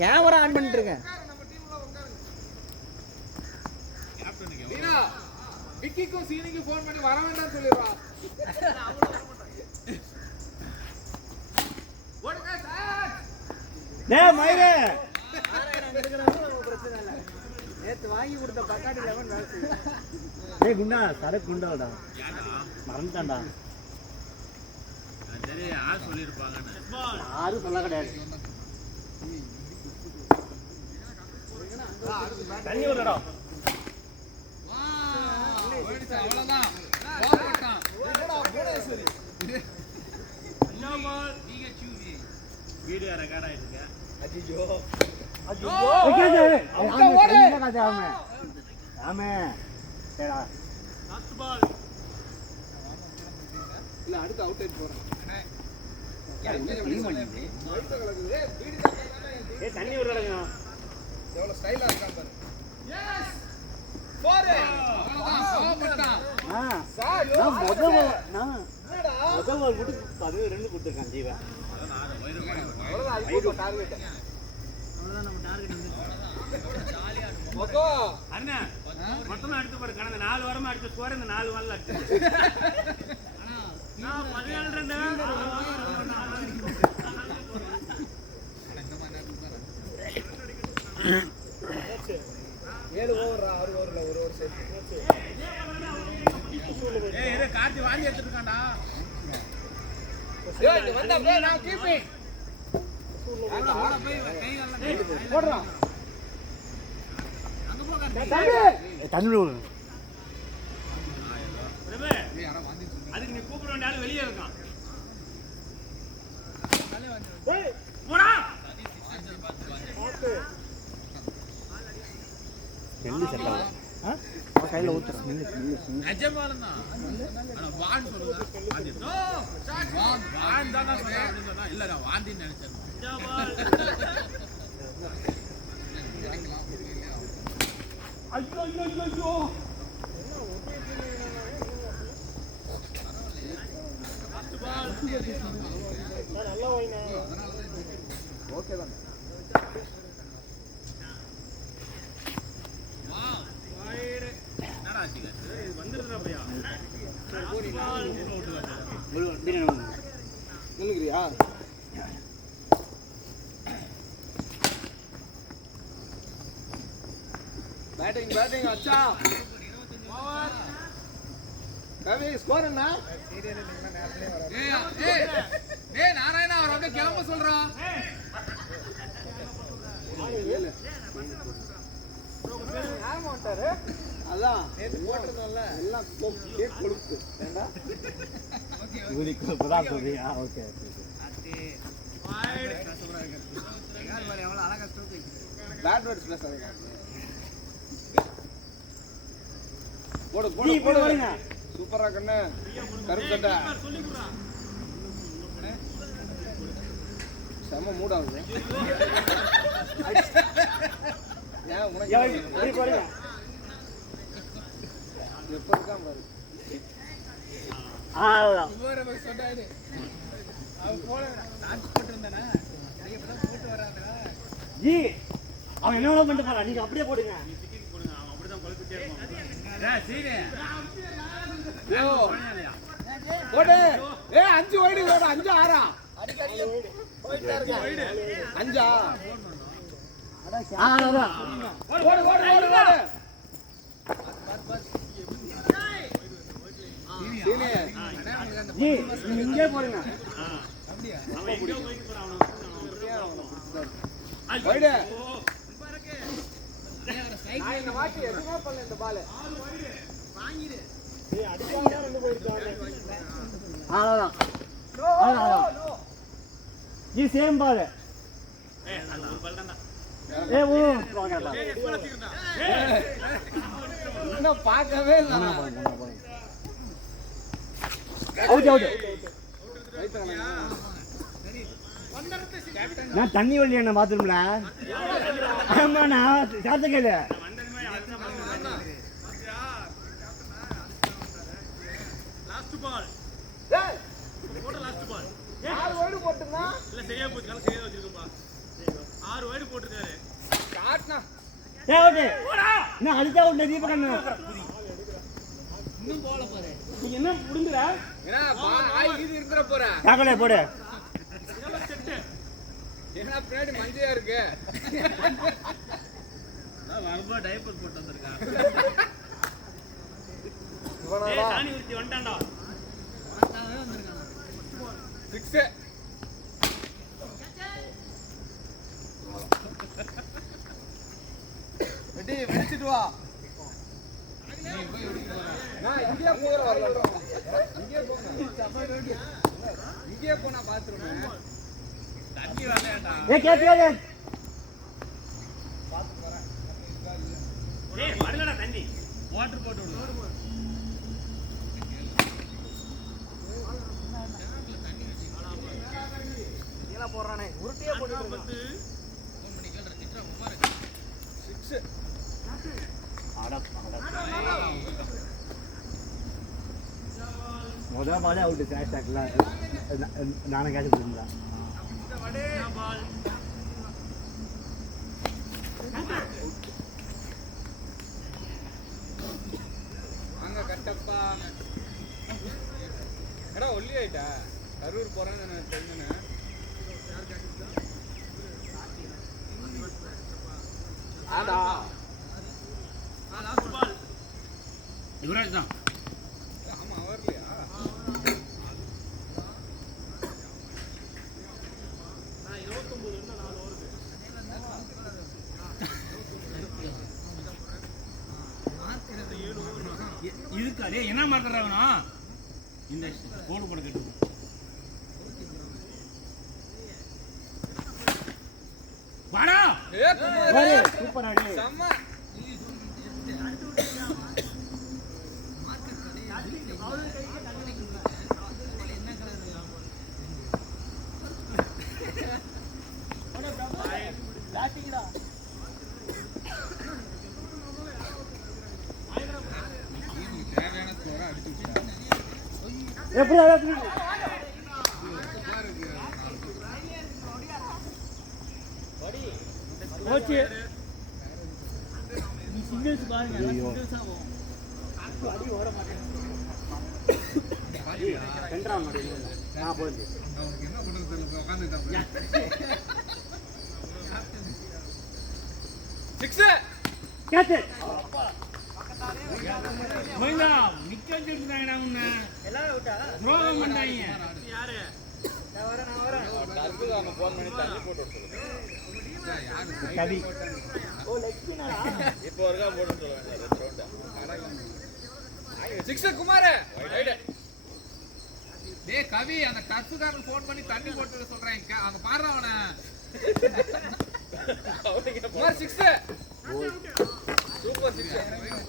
Camera on பண்ணிட்டு இருக்கேன். விக்கிக்கும் சீனிக்கும் phone பண்ணி வர வேண்டாம்னு சொல்லிடுவா. ஓடுங்க சார். டேய் மயிரே. பிரச்சனை இல்ல. நேத்து வாங்கி கொடுத்த பக்காடி லெமன் வேலை செய்யுது. டேய் குண்டா, சரக்கு குண்டாடா. மறந்துட்டான்டா. சரி யார் சொல்லிருப்பாங்க? யாரும் சொல்ல கிடையாது. தண்ணி விடுடா. அவ்வளவுதான். வீடியோ ரெக்கார்ட் ஆயிருக்கு. அஜிஜோ அஜிஜோ ஓடு ஆமே சரிடா. Last ball. இல்ல அடுத்து அவுட் ஆயிட்டு போறேன். ஏய் தண்ணி விடுறடா. எவ்வளவு ஸ்டைலா இருக்கான் பாரு. எஸ் 4 அவ்வளவுதான். சார் நான் முதல் பால் போட்டு 12 கொடுத்துருக்கான் ஜீவன். அவ்வளவுதான் ஐபோ டார்கெட். அவ்வளவுதான் நம்ம டார்கெட் வந்து ஜாலியா இருக்கும். மொக்கோ அண்ணா மொத்தமா எடுத்து பாரு. கடந்த 4 வாரமா அடிச்ச ஸ்கோர் இந்த 4 வாரல அடிச்சு. நான் 17 ரன். ஏழு ஓவர் 6 ஓவர்ல ஒரு ஓவர் சேர்த்து. ஏய் இரு கார்த்தி வாங்கி எடுத்துட்டு இருக்கான்டா. ஏய் இங்க வந்தா ப்ரோ நான் கீப்பிங். போடுறா. அங்க போங்க. தண்ணி விடு. பிரபு அதுக்கு நீ கூப்பிட வேண்டிய ஆளு வெளியே இருக்கான். ஏய் போடா. ஓகே எங்க செட்டா ஆ கையில ஊத்துற நிஜமாலும்தான். ஆனா வான் சொல்லுங்க. வாந்தி. No shot. வான் தான் சொல்றேன் அப்படி சொன்னா இல்ல நான் வாந்தின்னு நினைச்சேன். நிஜமால். ஐயோ ஐயோ ஐயோ. Last ball. நல்லா வைனா. ஓகே தான். வாவ். வைட். என்னடா ஆச்சுங்க? இது வந்துருடா பையா. Last ball. நின்னுக்கிறியா? பேட்டிங் அச்சா. ஓவர். கவி ஸ்கோர் என்ன? ஏய் நாராயணா அவர் வந்து கிளம்ப சொல்றான். யார் மாட்டாரு? அதான் நேத்து போட்டதல்ல எல்லாம் கேக் கொழுப்பு. ஏண்டா? ஊரிக்கு புதா சொல்றியா? Okay wait. யார் பாரு எவ்வளவு அழகா ஸ்ட்ரோக் வைக்குது. பேட் வேர்ட்ஸ் பேசாதீங்க. போடு போடு போடு வரீங்க. சூப்பரா கண்ணு. கருப்பு சட்டை. சொல்லி குடுறா. செம மூட் ஆகுது. ஏன் உனக்கு ஓடி போறீங்க. எப்ப இருக்கான் பாரு. அவ்வளவுதான். இவரே போய் சொன்னாரு. அவ போல டான்ஸ் போட்டு இருந்தானே. நிறைய பேர் போட்டு வராங்கடா. ஜி அவன் என்ன வேணா பண்ணிட்டு போறான். நீங்க அப்படியே போடுங்க. டிக்கெட் கொடுங்க. அவன் அப்படிதான் குழப்பிட்டே இருப்பான். டேய் சீனே. யோ போடு. ஏய் 5 வைடு வேற 5 6 அடிக்கடி போயிட்டே இருக்க. 5 அவ்வளவுதான். ஓடு ஓடு ஓடு ஓடு. சீனே ஜி நீங்க இங்கே போடுங்க. அவன் எங்க போயிட்டு போறான் அவன். வைடு. நான் இந்த வாட்டி எதுவுமே பண்ணல இந்த பால். வாங்கிடு. ஏய் அடிக்காம ரெண்டு போயிருக்காங்க. அவ்வளவுதான். அவ்வளவுதான். ஜி சேம் பால். ஏய் அது ஒரு பால் தான்டா. ஏய் ஓ போங்கடா. ஏய் எப்பல தீக்குறடா. இன்னும் பார்க்கவே இல்ல. Out out. ரைட்டா நான் தண்ணி வழி என்ன பாத்ரூம்ல. ஆமா நான் சாத்த கேளு. வந்ததுமே அதுதான் பாருங்க. Last ball. ஏய் போட்ட லாஸ்ட் பால். 6 வைடு போட்டுனா இல்ல சரியா போச்சு. கல சரியா வச்சிருக்கேன்பா. 6 காட்னா ஏய் ஓடு நான் அடிச்சா உன்னை தீபக் அண்ணா நீ என்ன புடுங்குற ஏன்னா ஆய் இது இருக்கிற போற காக்கலே போடு ஏன்னா பின்னாடி மஞ்சையா இருக்கு வரும்போது டைப்பர் போட்டு வந்திருக்கான். ஏய் சாணி ஊத்தி வந்துட்டான்டா 6 ரெடி வெச்சிட்டு வா நான் இங்கே போற வரல இங்கே போனா பாத்துறேன் தண்ணி வரலையாண்டா. ஏய் கேட்டியா ஏய் வரலடா தண்ணி மோட்டர் போட்டு விடு. கீழ போறானே உருட்டியே போட்டு 6 முதல் பாலே அவுட் கேஷ் டாக்ல நானே கேட்ச் பண்ணிருந்தா பால் அங்க கட்டப்பா எடா ஒல்லி ஆயிட்டா கரூர் போறேன்னு நான் தெரிஞ்சேன் ஆடா பால் யுவராஜ் தான். ஆமா வரலையா நான் 29 ரன் 4 ஓவர் இதுக்கு அதே என்ன மாத்துறாங்கண்ணா இந்த கோடு போட கட்டு. வாடா ஏ குமார் சூப்பர் அடி செம்ம தேவையான ஸ்கோரை அடிச்சு விட்டாங்க எப்படி அடி கோச் நீ சிங்கிள்ஸ் பாருங்க சிங்கிள்ஸ் ஆகும் அடி ஓட மாட்டேன் சென்றான் நான் போயிடு அவனுக்கு என்ன பண்றது தெரியல உட்காந்துட்டான் 6 கேட்ச் மைனா நிக்க வச்சிருந்தாங்கடா உன்னை எல்லாரும் விட்டா துரோகம் பண்ணாங்க. யாரு நான் வரேன் தர்புக்கு அவன் ஃபோன் பண்ணி தண்ணி போட்டு விட்டுருங்க கவி ஓ லெக் ஸ்பின்னரா இப்போ ஒருக்கா போட்டு சொல்லுவாங்க 6 குமார் ரைட் டேய் கவி அந்த டர்ஃப்காரன் ஃபோன் பண்ணி தண்ணி போட்டு சொல்றேன் அந்த பாரு அவனை. குமார் 6 சூப்பர் 6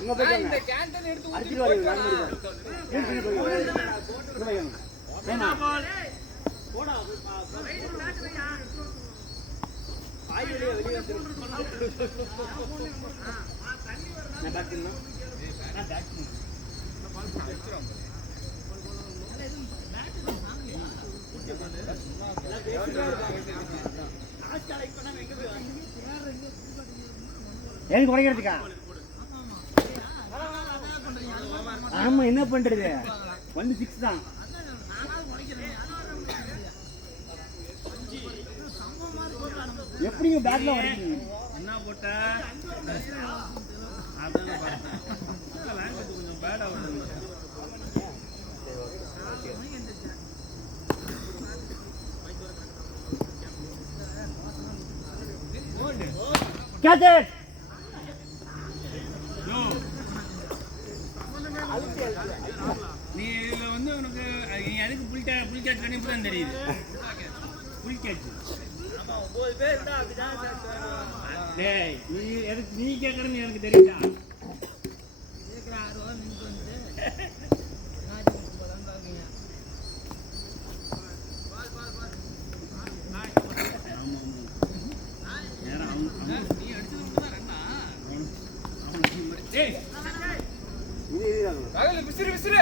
இங்க போய் இந்த கேன்டன் எடுத்து ஊத்தி அடிச்சு வாங்க வேணா பால் போடா ஆயிலே வெளிய நான் பேக் பண்ணா நான் பேக் எனக்கு குறைக்கிறதுக்கா ஆமா என்ன பண்றது 1-6 தான் எப்படிங்க பேட்ல உடைக்கிறீங்க என்ன போட்ட அதான் பார்த்தேன். லாங்குவேஜ் கொஞ்சம் பேடா வருது. கேட்ச் இட் யோ, நீ இதுல வந்து உனக்கு நீ அதுக்கு புல் கேட்ச் பண்ணி இப்பதான் தெரியுது. புல் கேட்ச். ஆமா 9 பேர் இருந்தா அப்படிதான் டேய் நீ எதுக்கு நீ கேட்கறன்னு எனக்கு தெரியுதா? ஆமா, ஆமா. நேரா நீ அடிச்சது மட்டும் தான் ரன்னா. ஏய் இது ராகுல் விசிறு விசிறு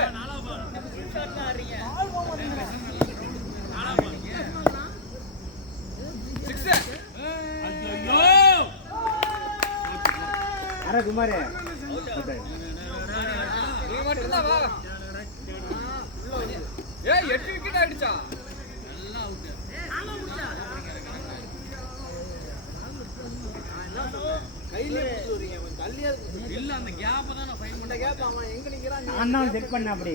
சிக்ஸ் ஐயோ அரை குமாரே நீ மட்டும் தான் வா ஏய் 8 விக்கெட் ஆயிடுச்சா நல்லா அவுட் கையில எடுத்துறீங்க கொஞ்சம் தள்ளியா இல்ல அந்த கேப் தான் நான் ஃபைன் பண்ண கேப் அவன் எங்க நிக்கிறான் அண்ணா செட் பண்ண அப்படி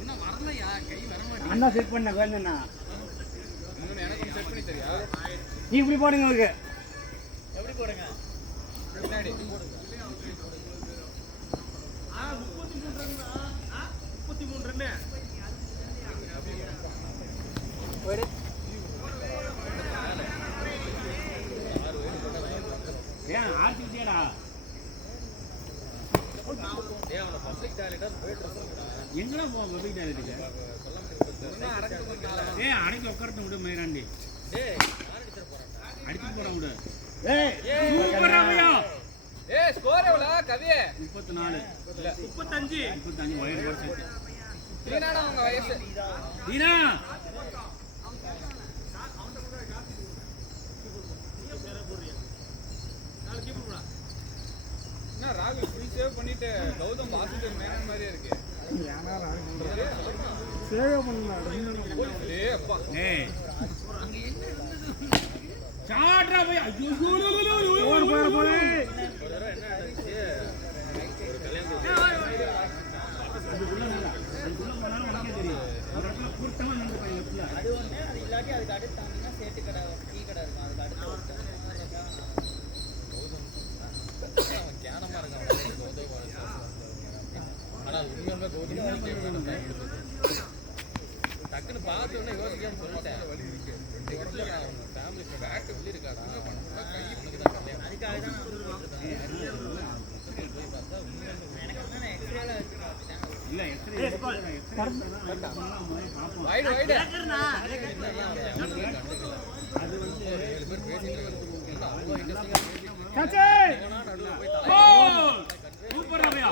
இன்னும் வரலையா கை வர மாட்டேங்குது அண்ணா செட் பண்ண வேணும்ண்ணா இன்னும் எனக்கு செட் பண்ணி தெரியா நீ இப்படி போடுங்க உங்களுக்கு எப்படி போடுங்க பின்னாடி 33 ரன் ஏன் ஆர்த்திட்டியாடா டேய் அவன பப்ளிக் டாய்லெட்டா போயிட்டு எங்கடா போ பப்ளிக் டாய்லெட்டுக்கு சொன்னா அரக்கு பண்ணால ஏய் அன்னைக்கு உட்காரட்டும் விடு மயிராண்டி டேய் யார் அடிச்சற போறான் அடிச்சு போறான் விடு ஏய் சூப்பர் ராமையா ஏய் ஸ்கோர் எவ்வளவு கவியே 34 இல்ல 35 வயது கூட சேர்த்து என்னடா உங்க வயசு தீனா என்ன ராகுல் ஃபுல் சேவ் பண்ணிட்டு கௌதம் பாசிட்டிவ் மேனன் மாதிரியே இருக்கு சேவ் பண்ணா ஏய் அப்பா ஏய் சாட்ரா போய் ஐயோ போடு போடு போடு ஒரு தடவை என்ன ஆச்சு ஒரு கல்யாணம் அதுக்குள்ள போனாலும் உனக்கே தெரியும் ஒரு இடத்துல கூட்டமா நின்று போய் லெஃப்ட்ல அது ஒண்ணு அது இல்லாட்டி அதுக்கு அடுத்து தாண்டினா சேட்டு கடை டீ கடை இருக்கும் அதுக்கு அடுத்து அவன் ஞானமா இருக்கான் கௌதம் ஆனா உண்மையுமே கௌதம் டக்குன்னு பார்த்த உடனே யோசிக்காம சொல்லிட்டேன் ஃபேமிலி பேக் வெளியே இருக்காடா கை உனக்கு தான் கல்யாணம் அதுக்காக தான் நான் போய் பார்த்தா உண்மையுமே எனக்கு வந்து நான் எக்ஸ்ட்ரேல வச்சு பார்த்துட்டேன் இல்ல எக்ஸ்ரே பண்ணலாம் பாப்போம் வைடு வைடு அது வந்து 7 பேர் பேசிட்டு அவ்வளோ இன்ட்ரெஸ்டிங்கா கச்சே நடுவில் போய் கோல் சூப்பர் ராமையா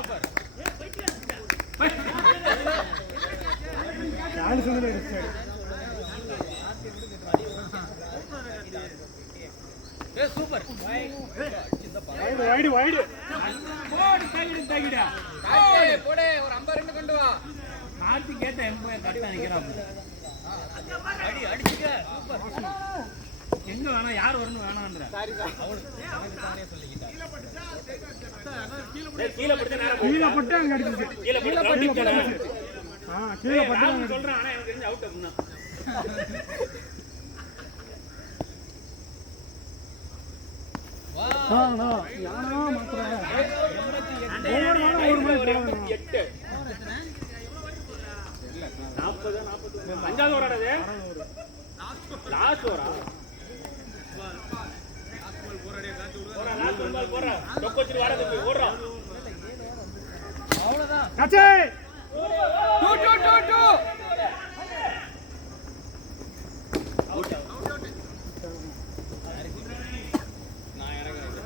யாரு சொன்னது எடுத்து ஏய் சூப்பர் வைடு வைடு போடு தகிடா கார்த்தி போடு ஒரு 50 ரன் கொண்டு வா கார்த்தி கேட்ட எம்போய கரெக்டா நிக்கிறான் அடி அடிச்சுக்க சூப்பர் எங்க வேணா யார் வரணும் வேணான்ற அவனுக்கு தானே சொல்லிக்கிட்டான் கீழ படுத்து நேரா கீழ பட்டு அங்க அடிச்சு கீழ பட்டு கீழ பட்டு சொல்றேன் ஆனா எனக்கு தெரிஞ்சு அவுட் அப்படினா வா யாரோ மாத்துறாங்க ஒவ்வொரு நாளும் ஒரு மணி போறாங்க 8 40 41 அஞ்சாவது ஓவரா அது லாஸ்ட் ஓவரா லாஸ்ட் பால் போறா டொக்கோச்சி வாடா போய் ஓடுறா அவ்வளவுதான் கச்சே 2 நான் இறங்குறேன்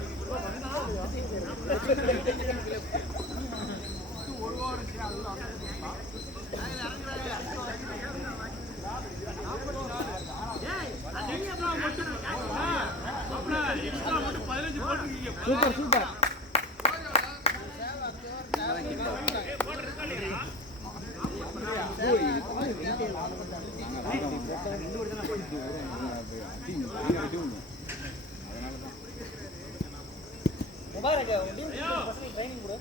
super super Mubarak team first training கொடு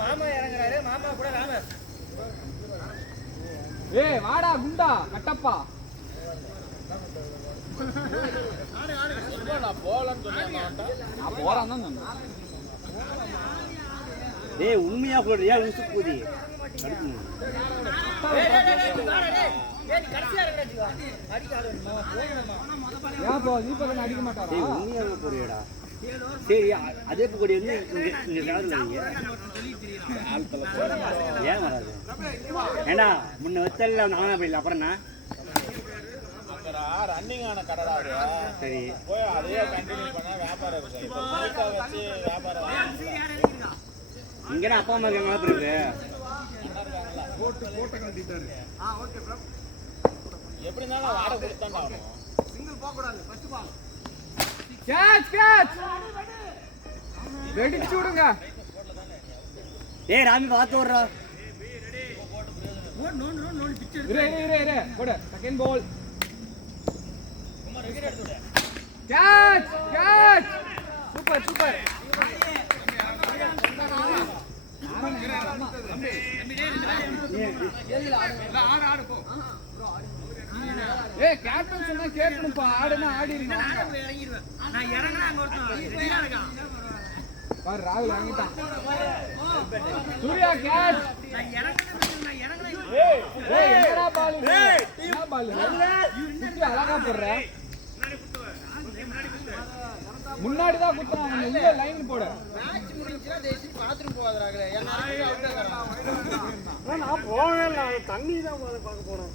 மாமா இறங்குறாரு மாமா கூட ராமர் ஏய் வாடா குண்டா கட்டப்பா நான் போலன்னு சொன்னேன் நான் போறான் தான் சொன்னேன் டேய் உண்மையா சொல்றியா லூசு கூதி கடைசியா இறங்குறா அடிக்காத ஏன் போ தீபகன் அடிக்க மாட்டாரா டேய் உண்மையா போறியடா சரி அதே புகடி வந்து இங்க காதுல வைங்க ஏன் வராது ஏண்டா முன்ன வச்சல்ல நானா போயிடல அப்புறம் என்ன ரன்னிங் ஆன கடடா அது. சரி போய் அதையே கண்டினியூ பண்ணா வியாபாரம் இருக்கு. இப்போ புதுசா வச்சு வியாபாரம் இங்கே அப்பா அம்மா இருக்காங்களா பிறகு எப்படி இருந்தாலும் வாடகை கொடுத்தாண்டா ஆகணும். வெடிச்சு விடுங்க. ஏய் ராமி பார்த்து வர்றா இரு போடு. Second ball. Catch catch. Super super. ஏய் கேப்டன் சொன்னா கேட்கணும்ப்பா. ஆடுனா ஆடிடுங்க. நான் இறங்குறேன் அங்க ஒருத்தன் பாரு ராகுல் வாங்கிட்டான். சூர்யா கேட்ச். நான் இறங்குறேன் ஏய் என்னடா பால் இது? என்ன பால் இது? அழகா போடுற. முன்னாடி தான் குத்தான். அவன் உள்ள லைன் போடு. மேட்ச் முடிஞ்சினா தேசி பாத்ரூம் போவாதறாங்களே. எல்லாரும் அவுட் ஆகறாங்க. நான் போகவே இல்லை தண்ணி தான் பார்க்க போனோம்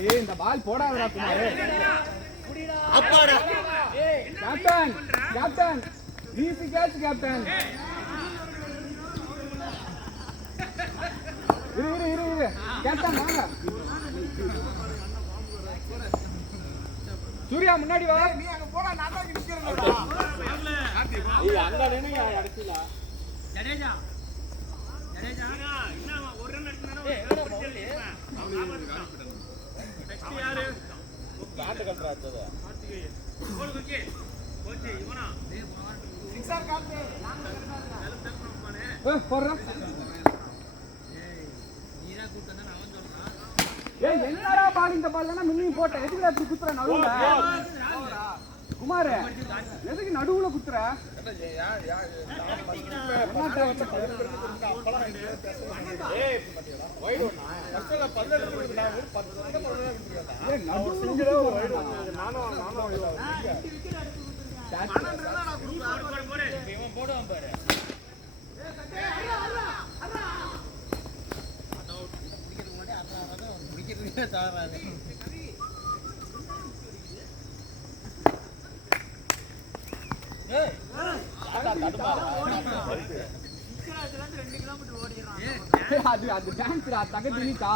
ஏய் இந்த பால் போடாதடா குமார். அப்பாடா captain captain easy catch captain. இரு கேப்டன் வாங்க. சூர்யா முன்னாடி வா. நீ அங்க போடா. நான் தான் நிக்கிறேன்டா. ஏய் அங்க நின்னு அடிச்சல. ஜடேஜா என்ன ஒரு ரன் அடிச்சானே. நெக்ஸ்ட் யாரு? காட்டு கட்டற அடுத்தது. கோல் ஓகே கோச் இவனா சிக்ஸர் காட்டு. போறா. நீரா கூட்டனா அவன் சொல்றான். ஏய் என்னடா பால் இந்த பால்னா மின்னி போட்ட. எதுக்கு அப்படி குத்துற நடுவுல? குமார் எதுக்கு நடுவுல குத்துற? ஏய் வைட் ஒண்ணா. ஃபர்ஸ்ட்ல 18 நிமிஷம் நான் ஒரு 10 நிமிஷம் போடுறேன். ஏய் நடுவுல வைட் நானும் போடு இவன் போடுவான் பாரு. முடிக்கிறதுக்கே தாராது. அது அது டான்ஸ்டா தகதி நீட்டா.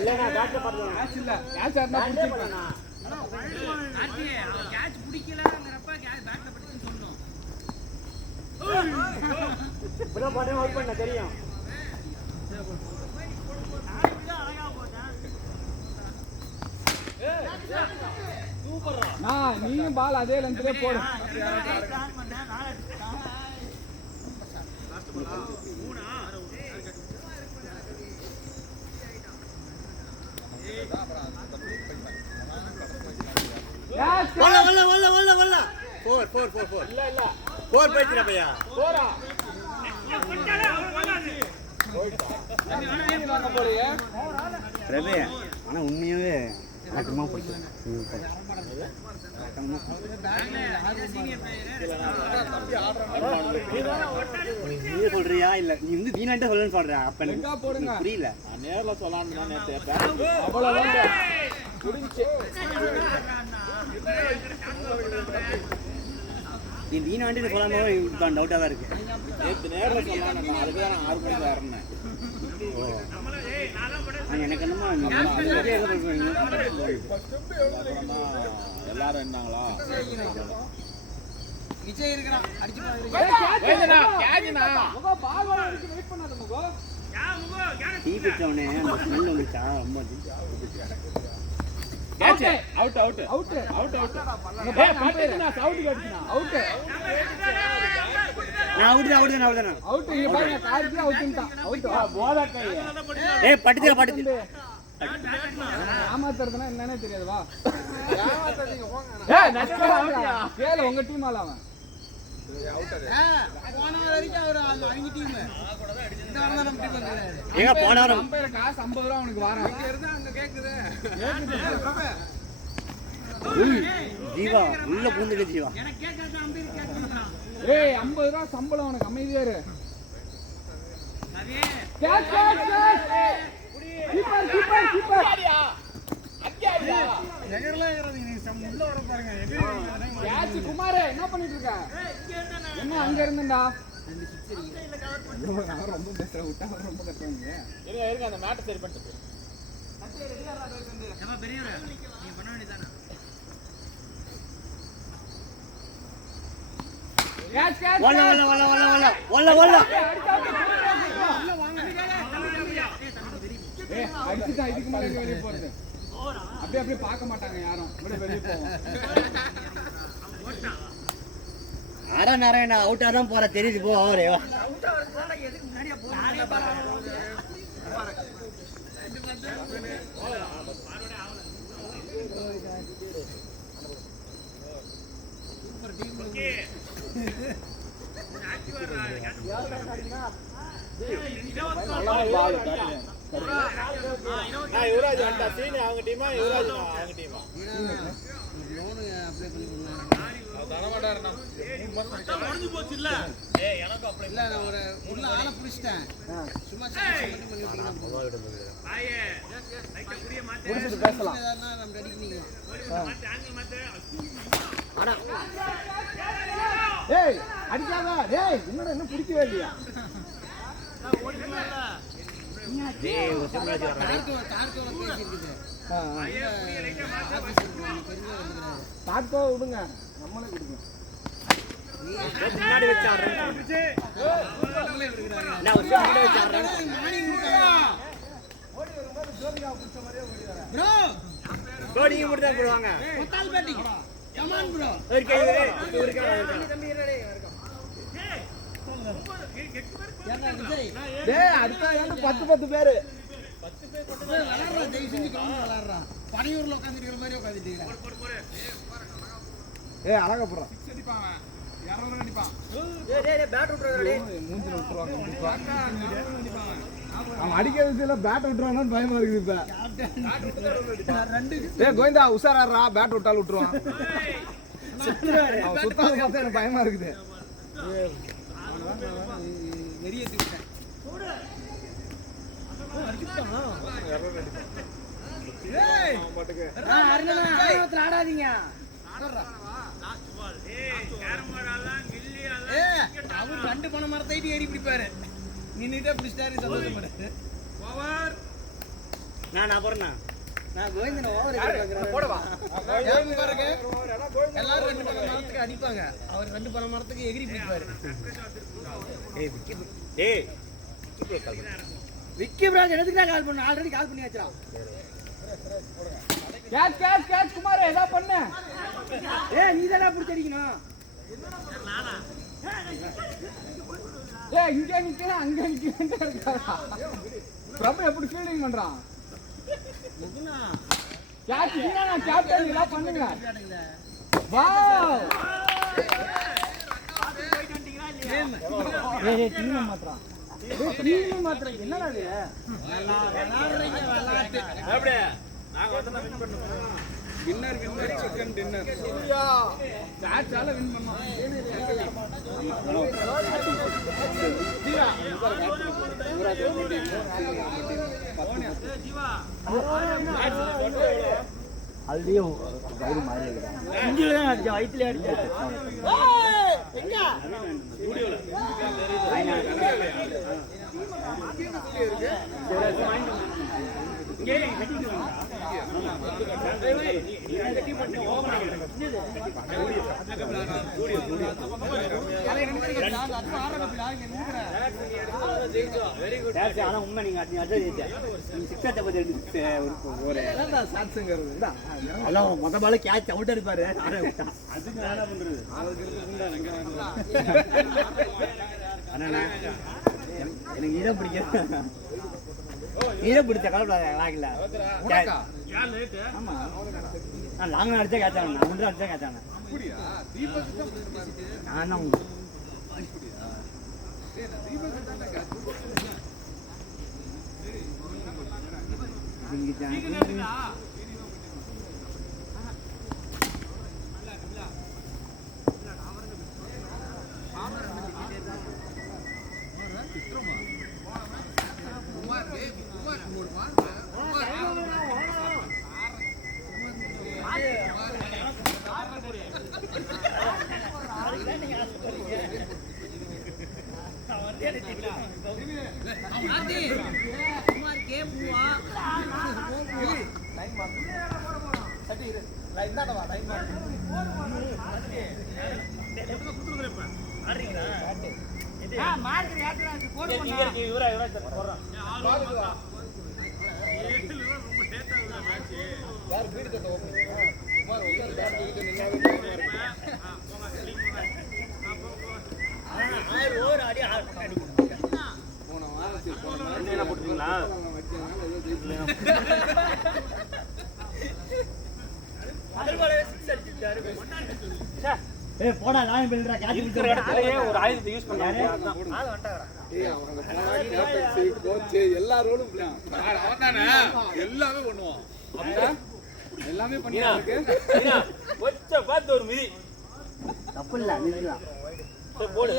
இல்லைண்ணா பேட்டை பார்த்தேன் மேட்ச் இல்ல. மேட்ச் ஆடுனா புடிச்சிருப்பேன். கார்த்திகே அவன் கேட்ச் பிடிக்கலங்கறப்ப பேட்ல பட்டுன்னு சொன்னோம். இப்பதான் பாட்டே ஒர்க் பண்ண தெரியும் நீயும் பால் அதே லென்த்ல போடு. வல்ல 4 இல்ல 4 போயிடுச்சுடா பையா. போடா. ரவி ஆனா உண்மையாவே எனக்குமா பிடிக்கும். நீ சொல்றியா இல்ல நீ வந்து வீணாட்ட சொல்லணும்னு சொல்ற. அப்ப எங்க போடுங்க. புரியல. நான் நேர்ல சொல்லலாம்னு தான் நேத்து அவ்வளவுதான் முடிஞ்சு. நீ வீணாண்டு சொல்லாம தான் டவுட்டா தான் இருக்கு. நேத்து நேர்ல சொல்லலாம். நான் அதுக்கு தான் 6 மணிக்கு வரேன். எனக்கு என்னமோ எல்லாரும் என்னங்களா விஜய் இருக்கிறான். அடிச்சு பால் வரைக்கும் வெயிட் பண்ணாத முகோ. டீ குடிச்சவனே அந்த ஸ்மெல் வந்துச்சா ரொம்ப out out out out out பட்டுனா சவுண்ட் கேட்குனா அவுட். நான் அவுட் தான். அவுட் இங்க பாருங்க. கார்த்தி அவுட்ன்றான். அவுட் போதா கை. ஏய் பட்டுச்சு. ஏமாத்துறதுனா என்னன்னே தெரியாது. வா ஏமாத்தாதீங்க போங்க. ஏய் நச்சல அவுட்யா. கேளு உங்க டீம் ஆல அவன். போன வரைக்கும் அவர் அவங்க டீம். இந்த வாரம் தான் நம்ம டீம் வந்தாரு. ஏங்க போன வாரம் அம்பையர் காசு 50 ரூபாய் அவனுக்கு வாரம். இங்க இருந்தா அங்க கேக்குது. ஜீவா உள்ள பூந்துட்டு ஜீவா. எனக்கு கேட்கறது அம்பீர் கேட்கறான். ஏய் 50 ரூபாய் சம்பளம் அவனுக்கு. அமைதியா இரு. அதே கேட்ச் கீப்பர் இருக்க என்ன அங்க இருந்தா ரொம்ப பேசுற விட்டா ரொம்ப கத்துவாங்க. இருங்க அந்த மேட்டை சரி பண்ணிட்டு கேட்ச் கேட்ச் ஒல்ல ஒல்ல ஒல்ல ஒல்ல ஒல்ல ஒல்ல ஒல்ல அடிச்சுட்டா இதுக்கு மேல எங்க வெளிய போறது அப்படியே பார்க்க மாட்டாங்க யாரும் அப்படியே வெளிய போவோம். அரை நேரம் நான் அவுட்டா தான் போற தெரியுது போ அவரே வா. யுவராஜ் வந்தா சீனி அவங்க டீமா யுவராஜ் அவங்க டீமா தரமாட்டாருண்ணா முடிஞ்சு போச்சு இல்ல எனக்கு அப்படி இல்ல நான் ஒரு உள்ள ஆளை புடிச்சிட்டேன் சும்மா மட்டும் பண்ணி விட்டீங்கன்னா முடிச்சிட்டு பேசலாம். நம்ம ரெடி பண்ணிக்கலாம். டேய் அடிக்காத டேய் என்னடா இன்னும் பிடிக்கவே இல்லையா? டேய் உசுமாஜி வர தார்க்கோ பேசி இருக்குது. தாட்கோ விடுங்க நம்மளே கொடுங்க. முன்னாடி வச்சு ஆடுறேன் நான் முன்னாடி வச்சு ஆடுறேன் ப்ரோ கோடிங்க மட்டும் தான் போடுவாங்க. முத்தால் பேட்டிங் கம் ஆன் ப்ரோ. ஒரு கை ஒரு கை தம்பி ரெடி வணக்கம். ஏன்னா விஜய் டேய் அடுத்த ஏன்டா 10 பேர் விளையாடுறா தயவு செஞ்சு கிரவுண்ட் விளையாடுறா. பனையூர்ல உட்காந்துருக்கிற மாதிரி உட்காந்துட்டீங்க. ஏய் அழகா போறா டேய் டேய் பேட் விட்டுறடா. மூஞ்சில விட்டுருவாங்க அவன் அடிக்கிறதுல பேட் விட்டுறான்னு பயமா இருக்குது இப்ப. டேய் கோவிந்தா உஷாராடுறா பேட் விட்டாலும் விட்டுருவான். அவன் சுத்தாத பார்த்தா எனக்கு பயமா இருக்குது. வெறியேத்தி விட்டேன். ஏய் அருணாச்சலத்துல ஆடாதீங்க. அவர் 2 பண மரத்தைட்டு ஏறி பிடிப்பாரு. நின்னுட்டே பிடிச்சாரு சந்தோஷப்படு. நான் போறேன்னா நான் கோவிந்தன ஓவர் போடவா பாருங்க. எல்லாரும் 2 பண மரத்துக்கு அடிப்பாங்க. அவர் 2 பண மரத்துக்கு எகிரி பிடிப்பாரு. ஏய் ஏய் விக்கி பிராஜ் எதுக்கு கால் பண்ண? ஆல்ரெடி கால் பண்ணியாச்சுடா. கேட்ச் கேட்ச் கேட்ச் குமார் ஏதா பண்ணு. ஏய் நீ தான புடிச்சு அடிக்கணும். ஏய் இங்க நிக்கல அங்க நிக்கலன்னு இருக்காடா. பிரபு எப்படி ஃபீல்டிங் பண்றான்? முகுனா கேட்ச் நீங்க நான் கேப்டன் இதெல்லாம் பண்ணுங்க. வாவ் ஏய் டீம் மாத்ரா. ஏய் டீம் மாத்ரா என்னடா இது? விளையாடுறீங்க விளையாட்டு. அப்படியே நாங்க வந்து வின் பண்ணுவோம். Winner chicken dinner. கேட்சால வின் பண்ணோம். அதுலயே வயிறு மாறி இங்கே தான் அடிச்சா வயிற்றுல அடிச்சா எங்க ஆனா உண்மை நீங்க எல்லாம் மொத்த பால கேட்ச் அவுட் அடிப்பாரு எனக்கு ஈரம் பிடிக்க ஈரம் பிடிச்ச கலப்படாத ஆமா நான் லாங்க அடிச்சா கேட்டாங்க நான் ஒன்று அடிச்சா கேட்டாங்க நான் இந்தாடவா டைம் மார்க்கெட் யாத்திரை போடு இங்க இருக்கு இவரா போடுறான் ரொம்ப டேட்டா மேட்ச் யார் பீடு கட்ட ஓபனிங் குமார் உள்ள பேட் வீட்டு நின்னாவே ஓவர் ஆடி அடிக்கணும் போன வாரம் என்ன போட்டுறீங்களா அதர்பாலே 6 அடிச்சிட்டாரு ஏய் போடா நான் பில்டரா கேட்ச் இருக்கிற இடத்துலயே ஒரு ஆயுதத்தை யூஸ் பண்ணாரு ஆள் வந்தாங்கடா ஏய் அவங்க போனா கேப்டன்சி கோச் எல்லா ரோலும் பிளான் அவன்தானே எல்லாமே பண்ணுவான் அப்படியே எல்லாமே பண்ணிருக்கு நீனா ஒச்ச பார்த்து ஒரு மிதி தப்பு இல்ல நிக்கலாம் சரி போடு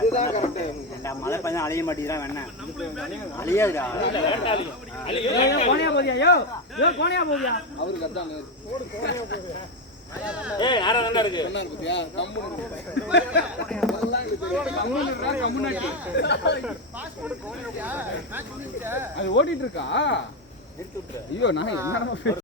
இதுதான் கரெக்ட் ஏண்டா மழை பையன் அலைய மாட்டீங்களா வேணா அலையாதுடா கோணியா போதியா யோ கோணியா போதியா அவருக்கு அதான் ஏய் யாரா ரெண்டா இருக்கு சொன்னாரு பாத்தியா கம்முனு எல்லாம் தெரியும் அது ஓடிட்டு இருக்கா ஐயோ நான் என்ன